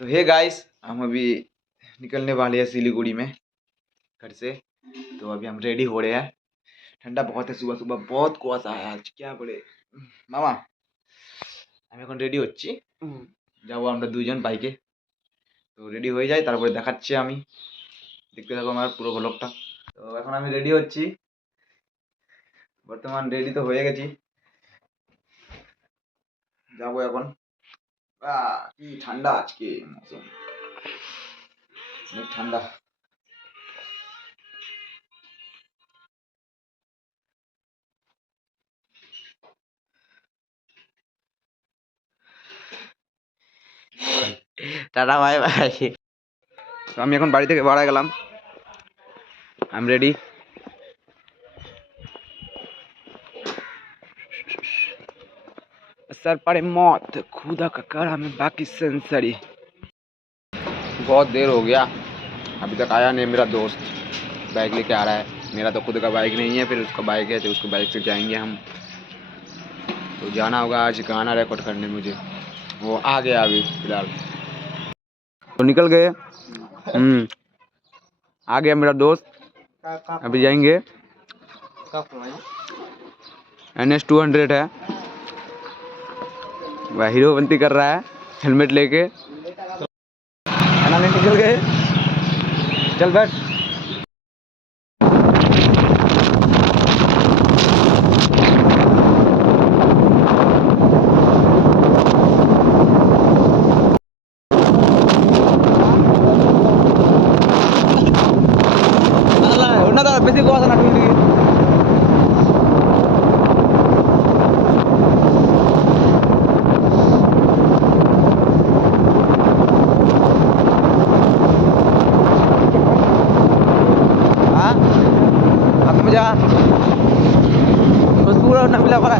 तो hey guys, हम अभी निकलने वाले हैं सिलीगुड़ी में घर से। तो अभी हम रेडी हो रहे हैं। ठंडा बहुत है, सुबह सुबह बहुत कुয়াশা है आज। क्या बोले मामा, আমি এখন রেডি হচ্ছি, যাবো আমরা দুইজন বাইকে। তো রেডি হয়ে যাই, তারপরে দেখাচ্ছি আমি। দেখতে থাকো আমার পুরো ব্লগটা। তো এখন আমি রেডি হচ্ছি, বর্তমান রেডি তো হয়ে গেছি, যাবো এখন। কি ঠান্ডা আজকে, মৌসুম অনেক ঠান্ডা। Tata bye bye. তো আমি এখন বাড়ি থেকে বাড়া গেলাম, আই এম রেডি। सर पड़े मौत खुदा का करा में बाकी सेंसरी। बहुत देर हो गया, अभी तक आया नहीं मेरा दोस्त। बाइक लेके आ रहा है, मेरा तो खुद का बाइक नहीं है, फिर उसका बाइक है तो उसको बाइक से जाएंगे हम। तो जाना होगा आज गाना रिकॉर्ड करने मुझे, वो आ गया अभी फिलहाल। तो निकल गए। आ गया मेरा दोस्त, अभी जाएंगे। NS 200 है, वह हीरो बनती कर रहा है हेलमेट लेके। फाइनली निकल गए, चल बैठ। বেশি কথা না তুমি जा पूरा ना मिला पड़ा।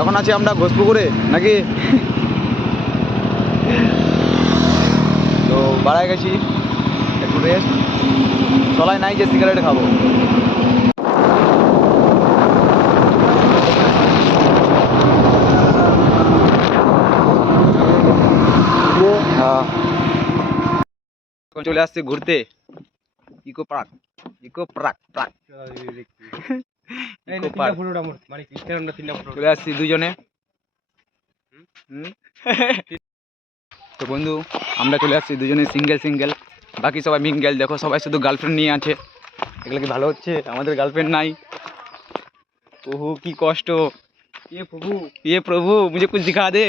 এখন আছি আমরা ঘোষপুকুরে নাকি। তো বাড়ায় গেছি, একটু রেস্ট। চলাই নাই যে সিগারেট খাবো। হ্যাঁ, চলে আসছি ঘুরতে eco park. Eco park park চলে আসছি দুজনে। তো বন্ধু, আমরা চলে আসছি দুজনে সিঙ্গেল সিঙ্গেল, বাকি সবাই মিঙ্গেল। দেখো সবাই শুধু গার্লফ্রেন্ড নিয়ে আছে, এগুলো কি ভালো হচ্ছে? আমাদের গার্লফ্রেন্ড নাই। প্রভু কি কষ্ট, ये प्रभु मुझे कुछ दिखा दे।